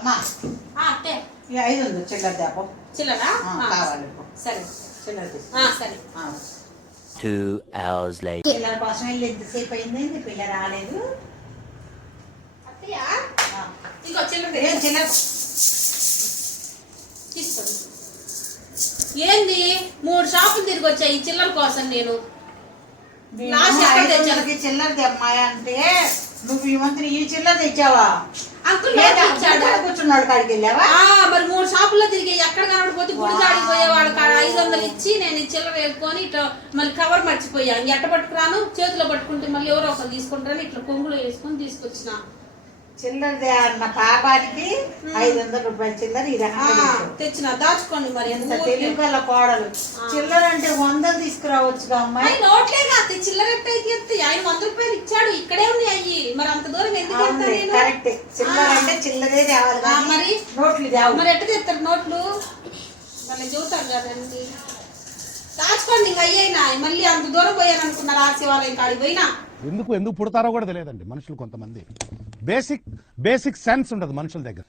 అమ్మా అత్తే ఈ 500 చిల్లర దేపం. చిల్లరా కావాలి సరే చిల్లర తీసుకో. సరే 2 hours later. పిల్లల కోసం వెళ్ళి ఎంతసేపు అయింది, పిల్ల రాలేదు. అత్తయ్య ఇంకో చిల్లర ఏం చిల్లర తీసుకోండి. ఏంది 3 షాపులు తిరిగి వచ్చాయి ఈ చిల్లర కోసం నేను. లాస్ట్ ఎక్కడ తెచ్చాను? చిల్లర తెమ్మాయా అంటే నువ్వు ఈ మంత్రి ఈ చిల్లర తెచ్చావా? అంకుల్ కూర్చున్నాడు కాడికి వెళ్ళావా? మరి 3 షాపుల్లో తిరిగి ఎక్కడ కనబడిపోతే గుడి కాడికి పోయేవాడు 500 ఇచ్చి నేను ఈ చిల్లర వేసుకొని ఇట్లా మళ్ళీ కవర్ మర్చిపోయా. ఎట్ట పట్టుకురాను, చేతిలో పట్టుకుంటే మళ్ళీ ఎవరో ఒకరు తీసుకుంటారని ఇట్లా కొంగులో వేసుకొని తీసుకొచ్చిన చిల్లరదే అన్న పాపానికి 500 రూపాయల చిల్లర ఈ రకంగా తెచ్చిన. దాచుకోండి మరి. ఎంత తెలివి గల కోడలు. చిల్లర అంటే 100 తీసుకురావచ్చుగా అమ్మాయి. నోట్లేగా చిల్లర ఎట్టయితే ఆయన 100 రూపాయలు ఇచ్చాడు, ఇక్కడే ఉన్నాయి అయ్యి. మరి అంత దూరం ఎందుకు వెళ్తాను నేను? కరెక్ట్. చిల్లర అంటే చిల్లరే తేవాలి, మరి నోట్లు తేవాలి. మరి ఎట్ట తెస్తారు నోట్లు? మళ్ళీ చూతారు కదండి. దాచుకోండి ఇంక అయ్యైనా. మళ్ళీ అంత దూరం పోయాను అనుకున్నారు ఆ శివాలయం కాడికి పోయినా. ఎందుకు పుడతారో కూడా తెలియదండి మనుషులు. కొంతమంది బేసిక్ సెన్స్ ఉండదు మనుషుల దగ్గర.